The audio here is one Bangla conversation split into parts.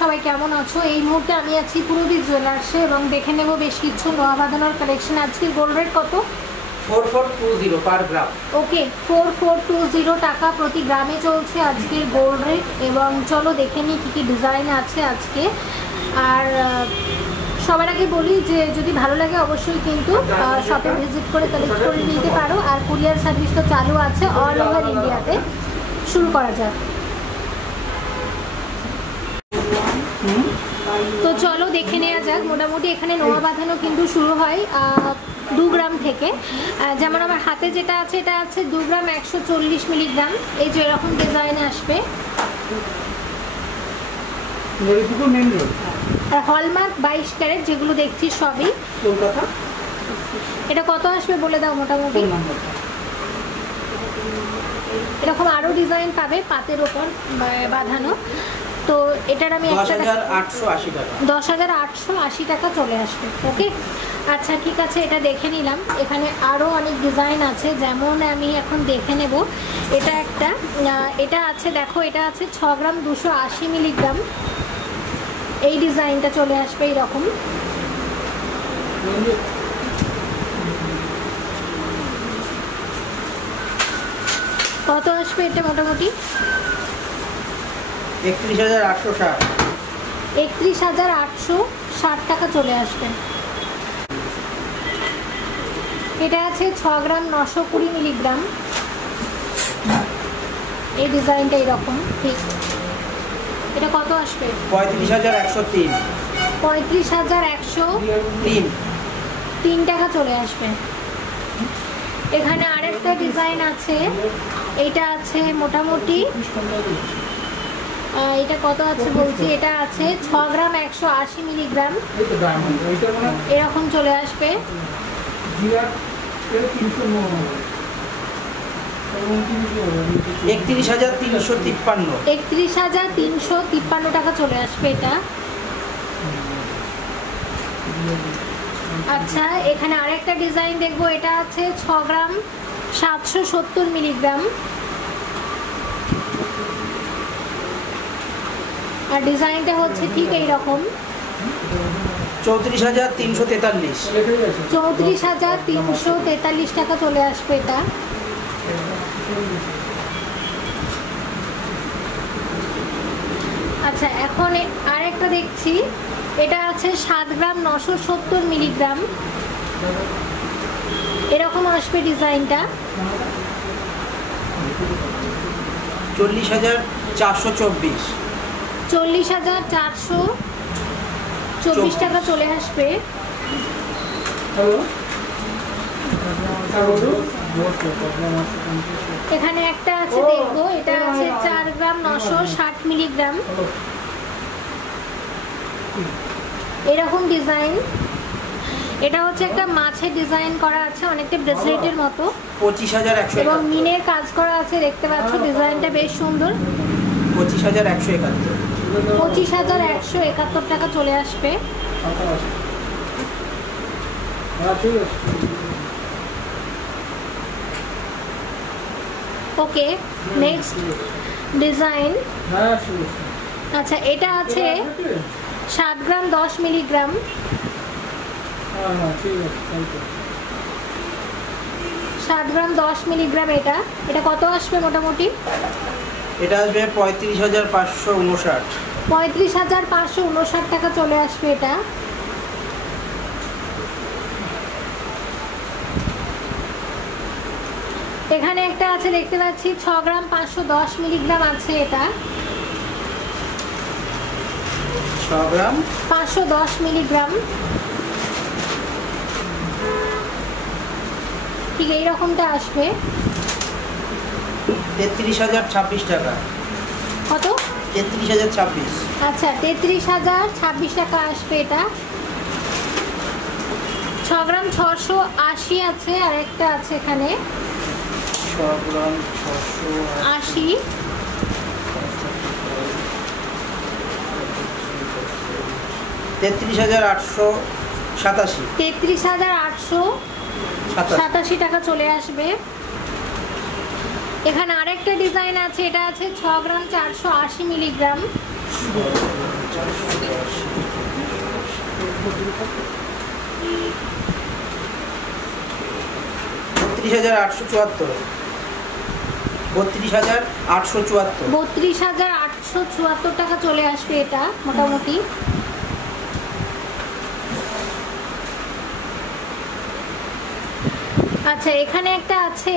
সবাই কেমন আছো? এই মুহূর্তে আমি আছি পুরবী জুয়েলার্সে এবং দেখে নেব বেশ কিছু নোয়া বাঁধানোর কালেকশন। আজকে গোল্ড রেট কত? 4420 পার গ্রাম। ওকে, 4420 টাকা প্রতি গ্রামে চলছে আজকের গোল্ড রেট। এবং চলো দেখে নিই কী কী ডিজাইন আছে আজকে। আর সবার আগে বলি যে যদি ভালো লাগে অবশ্যই কিন্তু শপে ভিজিট করে কালেক্ট করে নিতে পারো। আর কুরিয়ার সার্ভিস তো চালু আছে অল ওভার ইন্ডিয়াতে। শুরু করা যাক। তো চলো দেখে নেওয়া যাক। মোটামুটি এখানে নোয়া বাঁধানো কিন্তু শুরু হয় 2 গ্রাম থেকে। যেমন আমার হাতে যেটা আছে এটা আছে 2 গ্রাম 140 মিলিগ্রাম। এই যে এরকম ডিজাইনে আসবে। আর হলমার্ক 22 ক্যারেট যেগুলো দেখছি সবই। এটা কত আসবে বলে দাও মোটামুটি? এরকম আরও ডিজাইন পাবে পাতের ওপর বাঁধানো। তো এটার আমি 10,880 টাকা চলে আসবে। ওকে, আচ্ছা ঠিক আছে, এটা দেখে নিলাম। এখানে আরও অনেক ডিজাইন আছে, যেমন আমি এখন দেখে নেব। এটা একটা এটা আছে, দেখো এটা আছে 6 গ্রাম 280 মিলিগ্রাম। এই ডিজাইনটা চলে আসবে এইরকম। কত আসবে এটা মোটামুটি? 31,860 টাকা চলে আসবে। এটা আছে 6 গ্রাম 920 মিলিগ্রাম। এই ডিজাইনটা এইরকম ঠিক। এটা কত আসবে? 35,103। 35,103 টাকা চলে আসবে। এখানে আরেকটা ডিজাইন আছে, এটা আছে মোটামুটি এটা কত আছে বলছি। এটা আছে 6 গ্রাম 180 মিলিগ্রাম। এরকম চলে আসবে। 31,353 টাকা চলে আসবে এটা। আচ্ছা এখানে আরেকটা ডিজাইন দেখবো। এটা আছে 6 গ্রাম 770 মিলিগ্রাম। আর ডিজাইনটা হচ্ছে ঠিক এইরকম। 34,343। 34,343 টাকা চলে আসবে এটা। আচ্ছা এখন আরেকটা দেখছি। এটা আছে 7 গ্রাম 970 মিলিগ্রাম। এরকম আসবে ডিজাইনটা। 40,424। 40,424 টাকা চলে আসবে। এখানে একটা আছে দেখবো। এটা আছে 4 গ্রাম 960 মিলিগ্রাম। এরকম ডিজাইন। এটা হচ্ছে একটা মাছের ডিজাইন করা আছে, অনেকটা ব্রেসলেটের মতো। 25,171 এবং মিনের কাজ করা আছে, দেখতে পাচ্ছ ডিজাইনটা বেশ সুন্দর। 25,171। 25,171 টাকা চলে আসবে। ওকে, নেক্সট ডিজাইন। আচ্ছা এটা আছে 7 গ্রাম 10 মিলিগ্রাম। 7 গ্রাম 10 মিলিগ্রাম। এটা কত আসবে মোটামুটি? এটা আসবে 35,559। 35,559 টাকা চলে আসবে এটা। এখানে একটা আছে দেখতে পাচ্ছি 6 গ্রাম 510 মিলিগ্রাম আছে, এটা 6 গ্রাম 510 মিলিগ্রাম, ঠিক এইরকমটা আসবে। 33,026 টাকা। কত? 33,026। আচ্ছা 33,026 টাকা আসবে এটা। 6 গ্রাম 680 আছে, আর একটা আছে এখানে 6 গ্রাম 680। 33,887। 33,887 টাকা চলে আসবে। এখানে আরেকটা ডিজাইন আছে, এটা আছে 6 গ্রাম 480 মিলিগ্রাম, 32,874। 32,874। 32,874 টাকা চলে আসবে এটা মোটামুটি। আচ্ছা এখানে একটা আছে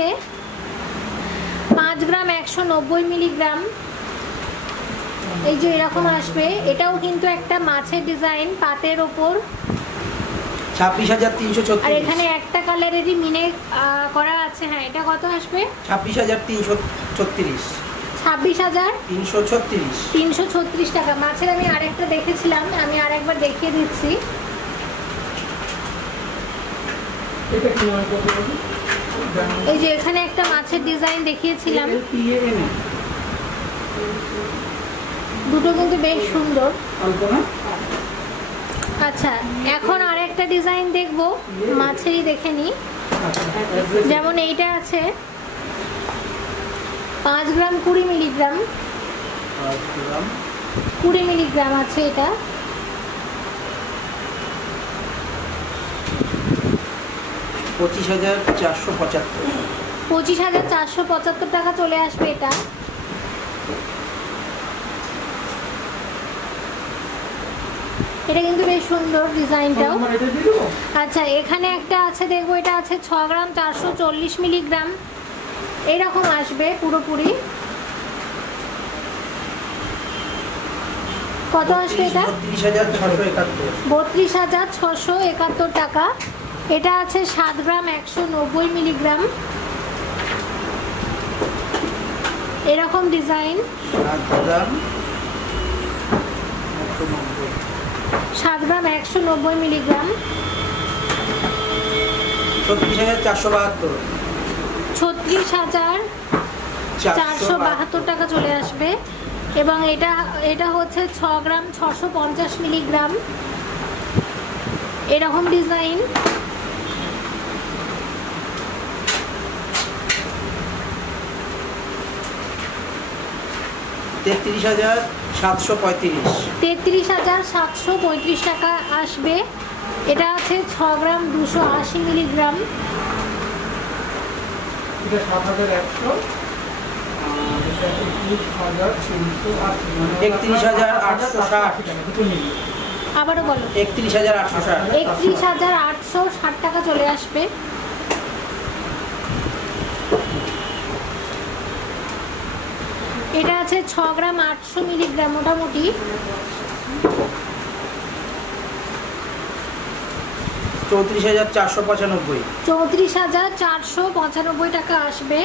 5 গ্রাম 190 মিলিগ্রাম, এই যে এরকম আসবে, এটাও কিন্তু একটা মাছের ডিজাইন পাতের ওপর, 26,334। আর এখানে একটা কালারেরই মিনে করা আছে। হ্যাঁ এটা কত আসবে? 26,336। 26,336 টাকা। মাছের আমি আরেকটা দেখেছিলাম, আমি আরেকবার দেখিয়ে দিচ্ছি। এই যে এখানে একটা মাছের ডিজাইন দেখিয়েছিলাম, দুটো কিন্তু বেশ সুন্দর। আচ্ছা এখন আরেকটা ডিজাইন দেখবো, মাছেরই দেখে নিই। যেমন এইটা আছে 5 গ্রাম 20 মিলিগ্রাম, 20 মিলিগ্রাম আছে এটা, 25,475। 25,475 টাকা চলে আসবে এটা। এটা কিন্তু বেশ সুন্দর ডিজাইনটাও। আচ্ছা এখানে একটা আছে দেখবো, এটা আছে 6 গ্রাম 440 মিলিগ্রাম, এরকম আসবে পুরোপুরি। কত আসবে এটা? 32,671 টাকা। এটা আছে 7 গ্রাম 190 মিলিগ্রাম, এরকম ডিজাইন, 7 গ্রাম 190 মিলিগ্রাম, 36,472। 36,472 টাকা চলে আসবে। এবং এটা হচ্ছে 6 গ্রাম 650 মিলিগ্রাম, এরকম ডিজাইন, 33,735। 33,735 টাকা আসবে। এটা আছে 6 গ্রাম 280 মিলিগ্রাম, 31,860। আবারও বলো। 31,860। 31,860 টাকা চলে আসবে। এটা আছে 6 গ্রাম 800 মিলিগ্রাম মোটামুটি, 34,495। 34,495 টাকা আসবে।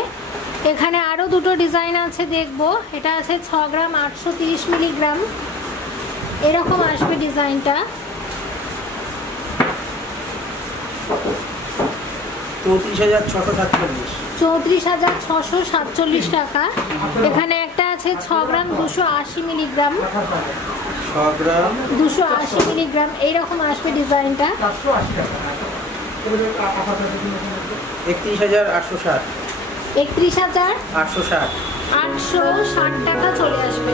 এখানে আরও দুটো ডিজাইন আছে দেখবো। এটা আছে 6 গ্রাম 830 মিলিগ্রাম, এরকম আসবে ডিজাইনটা, 34,647। 34,647 টাকা। এখানে একটা আছে 6 গ্রাম 280 মিলিগ্রাম, 6 গ্রাম 280 মিলিগ্রাম, এইরকম আসবে ডিজাইনটা, 31,860। 31,860 টাকা চলে আসবে।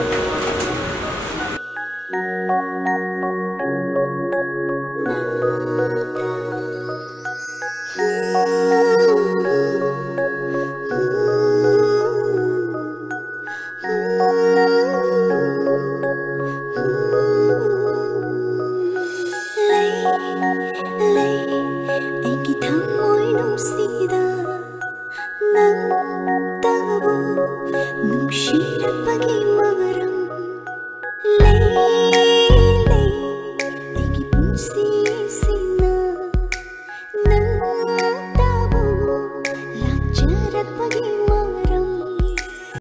Anh kỳ thắm môi nồng si đà ꯅꯪꯇꯕꯨ ꯅꯨꯡꯁꯤꯔꯛꯄꯒꯤ ꯃꯔꯝ ꯂꯩ